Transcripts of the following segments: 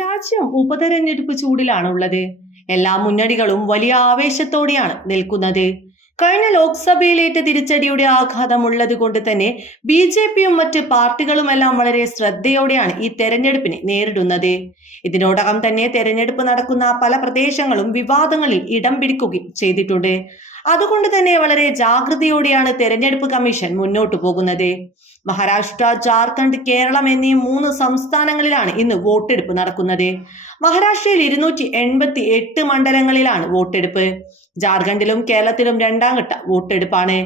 രാജ്യം ഉപതെരഞ്ഞെടുപ്പ് ചൂടിലാണ് ഉള്ളത് എല്ലാ മുന്നണികളും വലിയ ആവേശത്തോടെയാണ് നിൽക്കുന്നത്. കഴിഞ്ഞ ലോക്സഭയിലേറ്റ തിരിച്ചടിയുടെ ആഘാതം ഉള്ളത് കൊണ്ട് തന്നെ ബി ജെ പിയും മറ്റ് പാർട്ടികളുമെല്ലാം വളരെ ശ്രദ്ധയോടെയാണ് ഈ തെരഞ്ഞെടുപ്പിനെ നേരിടുന്നത്. ഇതിനോടകം തന്നെ തെരഞ്ഞെടുപ്പ് നടക്കുന്ന പല പ്രദേശങ്ങളും വിവാദങ്ങളിൽ ഇടം പിടിക്കുകയും ചെയ്തിട്ടുണ്ട്. അതുകൊണ്ട് തന്നെ വളരെ ജാഗ്രതയോടെയാണ് തെരഞ്ഞെടുപ്പ് കമ്മീഷൻ മുന്നോട്ടു പോകുന്നത്. മഹാരാഷ്ട്ര ജാർഖണ്ഡ് കേരളം എന്നീ മൂന്ന് സംസ്ഥാനങ്ങളിലാണ് ഇന്ന് വോട്ടെടുപ്പ് നടക്കുന്നത്. മഹാരാഷ്ട്രയിൽ ഇരുന്നൂറ്റി എൺപത്തി എട്ട് മണ്ഡലങ്ങളിലാണ് വോട്ടെടുപ്പ്. ജാർഖണ്ഡിലും കേരളത്തിലും രണ്ടാം ഘട്ട വോട്ടെടുപ്പാണ്.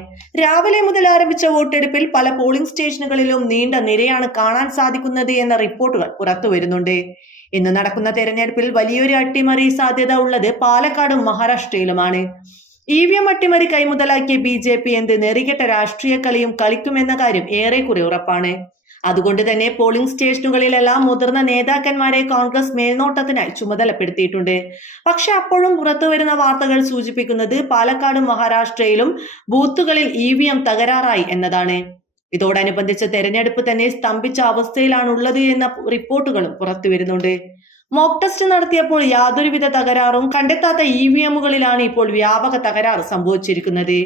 രാവിലെ മുതൽ ആരംഭിച്ച വോട്ടെടുപ്പിൽ പല പോളിംഗ് സ്റ്റേഷനുകളിലും നീണ്ട നിരയാണ് കാണാൻ സാധിക്കുന്നത് എന്ന റിപ്പോർട്ടുകൾ പുറത്തു വരുന്നുണ്ട്. ഇന്ന് നടക്കുന്ന തെരഞ്ഞെടുപ്പിൽ വലിയൊരു അട്ടിമറി സാധ്യത ഉള്ളത് പാലക്കാടും മഹാരാഷ്ട്രയിലുമാണ്. ഇ വി എം അട്ടിമറി കൈമുതലാക്കിയ ബി ജെ പി എന്ത് നെറികെട്ട രാഷ്ട്രീയ കളിയും കളിക്കുമെന്ന കാര്യം ഏറെക്കുറെ ഉറപ്പാണ്. അതുകൊണ്ട് തന്നെ പോളിംഗ് സ്റ്റേഷനുകളിലെല്ലാം മുതിർന്ന നേതാക്കന്മാരെ കോൺഗ്രസ് മേൽനോട്ടത്തിനായി ചുമതലപ്പെടുത്തിയിട്ടുണ്ട്. പക്ഷെ അപ്പോഴും പുറത്തുവരുന്ന വാർത്തകൾ സൂചിപ്പിക്കുന്നത് പാലക്കാടും മഹാരാഷ്ട്രയിലും ബൂത്തുകളിൽ ഇ വി എം തകരാറായി എന്നതാണ്. ഇതോടനുബന്ധിച്ച് തെരഞ്ഞെടുപ്പ് തന്നെ സ്തംഭിച്ച അവസ്ഥയിലാണുള്ളത് എന്ന റിപ്പോർട്ടുകളും പുറത്തു വരുന്നുണ്ട്. മോക്ക് ടെസ്റ്റ് നടത്തിയപ്പോൾ യാതൊരുവിധ തകരാറും കണ്ടെത്താത്ത ഇ വി എമ്മുകളിലാണ് ഇപ്പോൾ വ്യാപക തകരാറ് സംഭവിച്ചിരിക്കുന്നത്.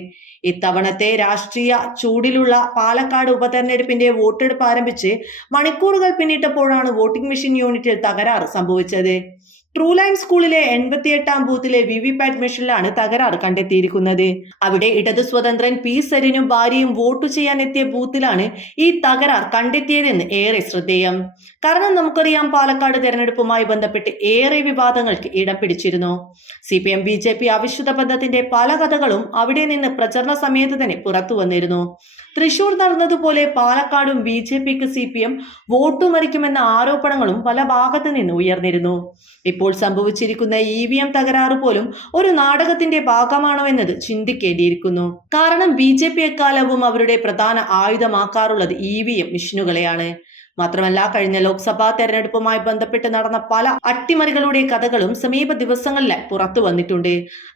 ഇത്തവണത്തെ രാഷ്ട്രീയ ചൂടിലുള്ള പാലക്കാട് ഉപതെരഞ്ഞെടുപ്പിന്റെ വോട്ടെടുപ്പ് ആരംഭിച്ച് മണിക്കൂറുകൾ പിന്നിട്ടപ്പോഴാണ് വോട്ടിംഗ് മെഷീൻ യൂണിറ്റിൽ തകരാറ് സംഭവിച്ചത്. ട്രൂ ലൈൻ സ്കൂളിലെ എൺപത്തിയെട്ടാം ബൂത്തിലെ വി വി പാറ്റ് മെഷീനിലാണ് തകരാറ് കണ്ടെത്തിയിരിക്കുന്നത്. അവിടെ ഇടതു സ്വതന്ത്രൻ പി സരിനും ഭാര്യയും വോട്ട് ചെയ്യാൻ എത്തിയ ബൂത്തിലാണ് ഈ തകരാർ കണ്ടെത്തിയതെന്ന് ഏറെ ശ്രദ്ധേയം. കാരണം നമുക്കറിയാം പാലക്കാട് തെരഞ്ഞെടുപ്പുമായി ബന്ധപ്പെട്ട് ഏറെ വിവാദങ്ങൾക്ക് ഇടം പിടിച്ചിരുന്നു C P M B J P അവിശുദ്ധ ബന്ധത്തിന്റെ പല കഥകളും അവിടെ നിന്ന് പ്രചരണ സമയത്ത് തന്നെ പുറത്തു വന്നിരുന്നു. തൃശൂർ നടന്നതുപോലെ പാലക്കാടും ബി ജെ പിക്ക് സി പി എം വോട്ട് മറിക്കുമെന്ന ആരോപണങ്ങളും പല ഭാഗത്തു നിന്ന് ഉയർന്നിരുന്നു. ഇപ്പോൾ സംഭവിച്ചിരിക്കുന്ന ഇ വി എം തകരാറ് പോലും ഒരു നാടകത്തിന്റെ ഭാഗമാണോ എന്നത് ചിന്തിക്കേണ്ടിയിരിക്കുന്നു. കാരണം ബി ജെ പി എക്കാലവും അവരുടെ പ്രധാന ആയുധമാക്കാറുള്ളത് ഇ വി എം മിഷനുകളെയാണ് മാത്രമല്ല കഴിഞ്ഞ ലോക്സഭാ തെരഞ്ഞെടുപ്പുമായി ബന്ധപ്പെട്ട് നടന്ന പല അട്ടിമറികളുടെ കഥകളും സമീപ ദിവസങ്ങളിലായി പുറത്തു വന്നിട്ടുണ്ട്.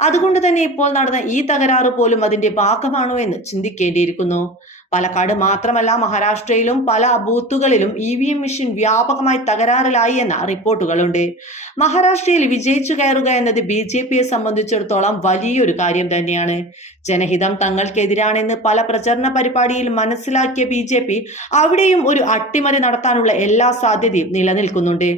അതുകൊണ്ട് തന്നെ ഇപ്പോൾ നടന്ന ഈ തകരാറ് പോലും അതിന്റെ ഭാഗമാണോ എന്ന് ചിന്തിക്കേണ്ടിയിരിക്കുന്നു. പാലക്കാട് മാത്രമല്ല മഹാരാഷ്ട്രയിലും പല ബൂത്തുകളിലും ഇ വി എം മെഷീൻ വ്യാപകമായി തകരാറിലായി എന്ന റിപ്പോർട്ടുകളുണ്ട്. മഹാരാഷ്ട്രയിൽ വിജയിച്ചു കയറുക എന്നത് ബി ജെ പിയെ സംബന്ധിച്ചിടത്തോളം വലിയൊരു കാര്യം തന്നെയാണ്. ജനഹിതം തങ്ങൾക്കെതിരാണെന്ന് പല പ്രചരണ പരിപാടിയിൽ മനസ്സിലാക്കിയ ബി ജെ പി അവിടെയും ഒരു അട്ടിമറി നടത്താനുള്ള എല്ലാ സാധ്യതയും നിലനിൽക്കുന്നുണ്ട്.